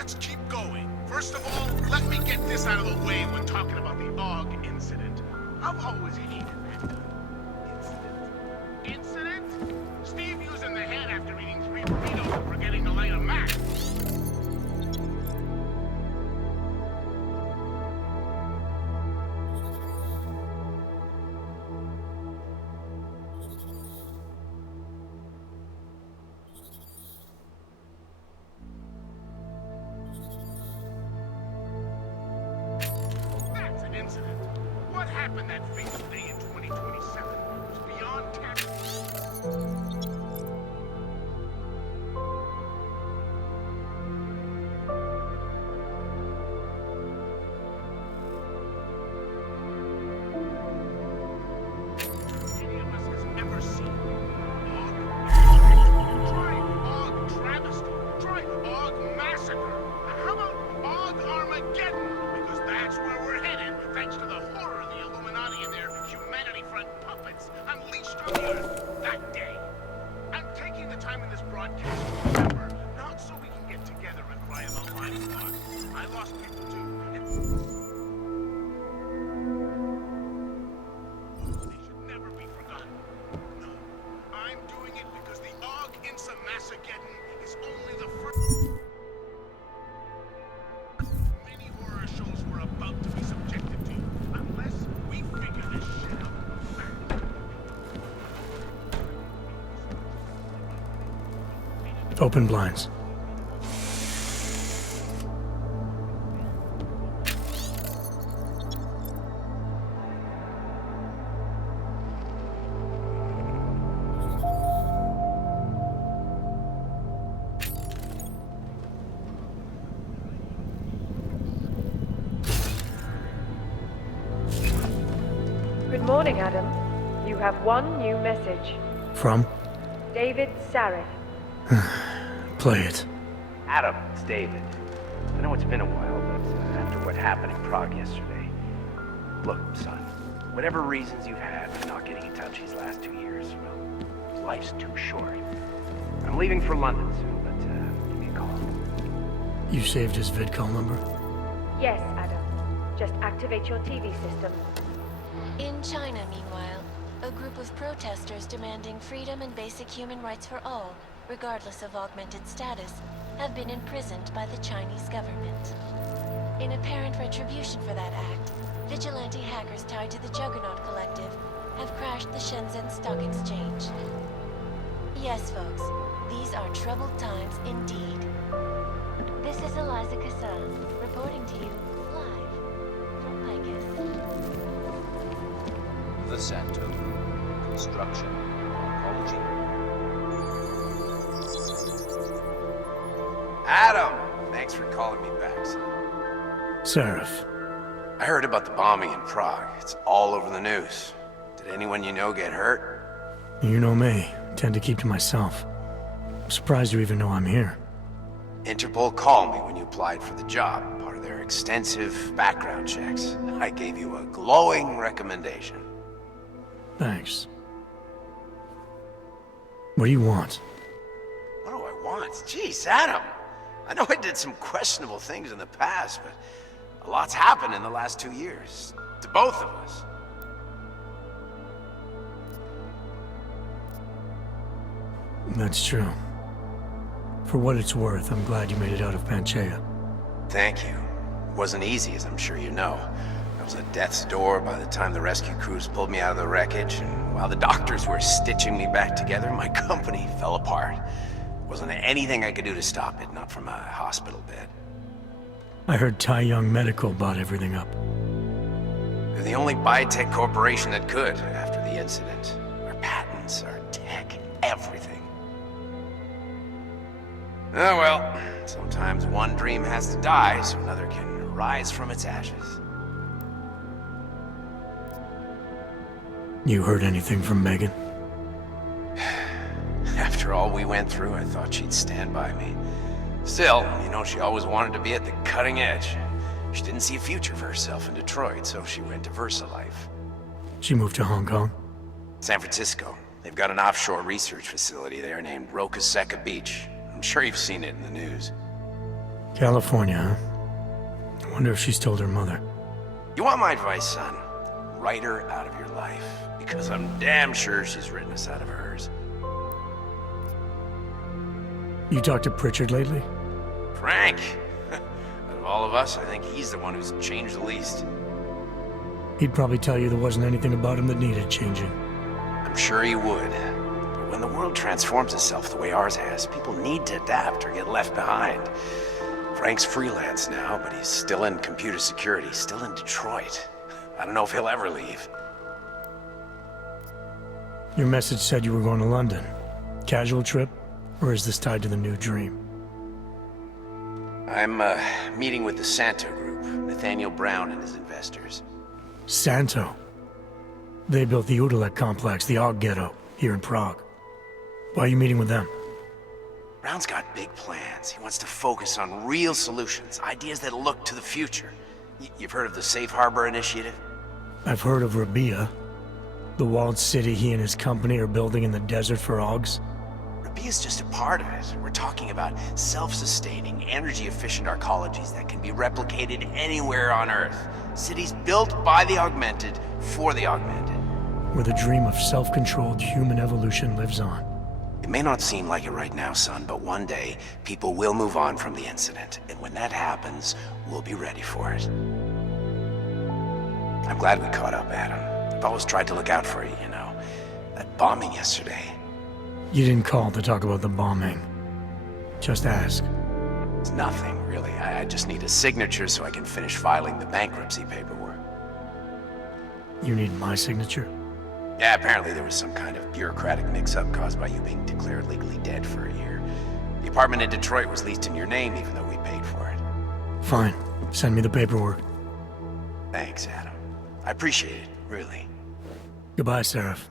let's keep going. First of all, let me get this out of the way when talking about the AUG incident. I've always hated that incident. Steve using the head after eating 3 burritos and forgetting to light a match. That's an incident. What happened that fateful day in 2027 was beyond tax. Any of us has ever seen. Try AUG Travesty. Try AUG Massacre. How about AUG Armageddon? Because that's where we're headed, thanks to the horror of the Illuminati and their humanity front puppets unleashed on the Earth that day. I'm taking the time in this broadcast to remember, not so we can get together and cry about lives lost. I lost people too, and they should never be forgotten. No, I'm doing it because the AUG Insa Massageddon is only the first. Many horror shows we're about to be subjected to, unless we figure this shit out. Open blinds. Good morning, Adam. You have one new message. From? David Sarif. Play it. Adam, it's David. I know it's been a while, but after what happened in Prague yesterday... Look, son, whatever reasons you've had for not getting in touch these last 2 years, well, life's too short. I'm leaving for London soon, but give me a call. You saved his vidcall number? Yes, Adam. Just activate your TV system. In China, meanwhile, a group of protesters demanding freedom and basic human rights for all, regardless of augmented status, have been imprisoned by the Chinese government. In apparent retribution for that act, vigilante hackers tied to the Juggernaut Collective have crashed the Shenzhen Stock Exchange. Yes, folks, these are troubled times indeed. This is Eliza Cassan, reporting to you live from Vegas. The Center. Construction. Oncology. Adam! Thanks for calling me back, son. Sarif. I heard about the bombing in Prague. It's all over the news. Did anyone you know get hurt? You know me. Tend to keep to myself. I'm surprised you even know I'm here. Interpol called me when you applied for the job, part of their extensive background checks. I gave you a glowing recommendation. Thanks. What do you want? What do I want? Jeez, Adam! I know I did some questionable things in the past, but a lot's happened in the last 2 years. To both of us. That's true. For what it's worth, I'm glad you made it out of Panchaea. Thank you. It wasn't easy, as I'm sure you know. I was at death's door by the time the rescue crews pulled me out of the wreckage, and while the doctors were stitching me back together, my company fell apart. Wasn't anything I could do to stop it, not from a hospital bed. I heard Tai Young Medical bought everything up. They're the only biotech corporation that could, after the incident. Our patents, our tech, everything. Oh well, sometimes one dream has to die so another can rise from its ashes. You heard anything from Megan? After all we went through, I thought she'd stand by me. Still, you know, she always wanted to be at the cutting edge. She didn't see a future for herself in Detroit, so she went to VersaLife. She moved to Hong Kong? San Francisco. They've got an offshore research facility there named Rokaseca Beach. I'm sure you've seen it in the news. California, huh? I wonder if she's told her mother. You want my advice, son? Write her out of your life. Because I'm damn sure she's written us out of hers. You talked to Pritchard lately? Frank! Out of all of us, I think he's the one who's changed the least. He'd probably tell you there wasn't anything about him that needed changing. I'm sure he would. But when the world transforms itself the way ours has, people need to adapt or get left behind. Frank's freelance now, but he's still in computer security, still in Detroit. I don't know if he'll ever leave. Your message said you were going to London. Casual trip? Or is this tied to the new dream? I'm, meeting with the Santo Group, Nathaniel Brown and his investors. Santo? They built the Udalek complex, the Og Ghetto, here in Prague. Why are you meeting with them? Brown's got big plans. He wants to focus on real solutions, ideas that look to the future. You've heard of the Safe Harbor Initiative? I've heard of Rabia, the walled city he and his company are building in the desert for Ogs. Rabia's just a part of it. We're talking about self-sustaining, energy-efficient arcologies that can be replicated anywhere on Earth. Cities built by the augmented, for the augmented. Where the dream of self-controlled human evolution lives on. It may not seem like it right now, son, but one day, people will move on from the incident. And when that happens, we'll be ready for it. I'm glad we caught up, Adam. I've always tried to look out for you, you know. That bombing yesterday. You didn't call to talk about the bombing. Just ask. It's nothing, really. I just need a signature so I can finish filing the bankruptcy paperwork. You need my signature? Yeah, apparently there was some kind of bureaucratic mix-up caused by you being declared legally dead for a year. The apartment in Detroit was leased in your name even though we paid for it. Fine. Send me the paperwork. Thanks, Adam. I appreciate it, really. Goodbye, Seraph.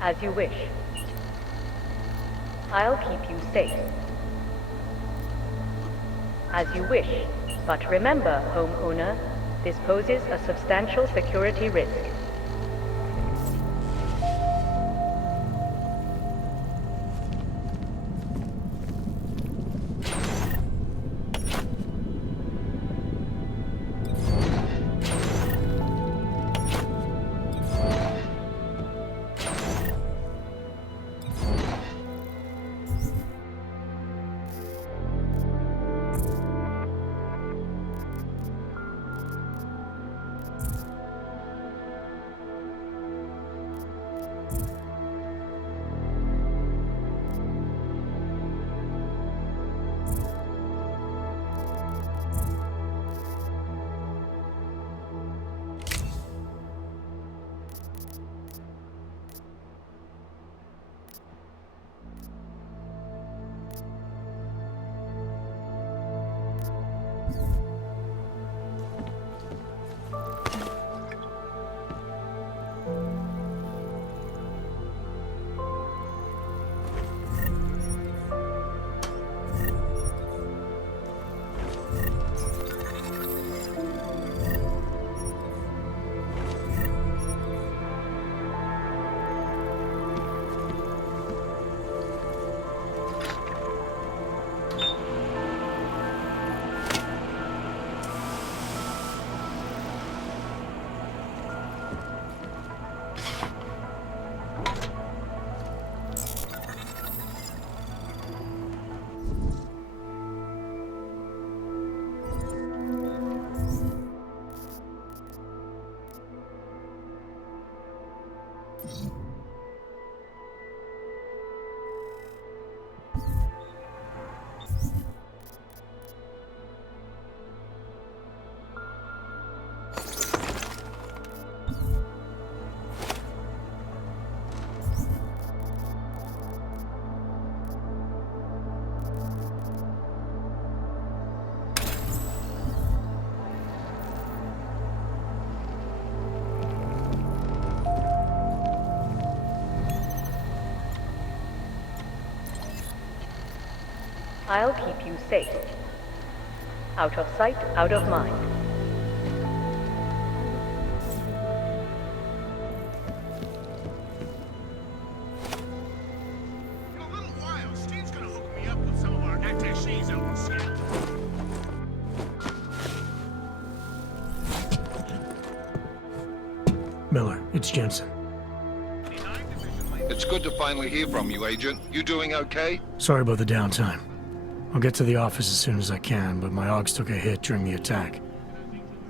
As you wish. I'll keep you safe. As you wish, but remember, homeowner, this poses a substantial security risk. I'll keep you safe. Out of sight, out of mind. In a little while, Steve's gonna hook me up with some of our attachés out in Seattle. Miller, it's Jensen. It's good to finally hear from you, Agent. You doing okay? Sorry about the downtime. I'll get to the office as soon as I can, but my Augs took a hit during the attack.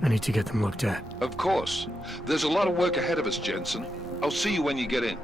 I need to get them looked at. Of course. There's a lot of work ahead of us, Jensen. I'll see you when you get in.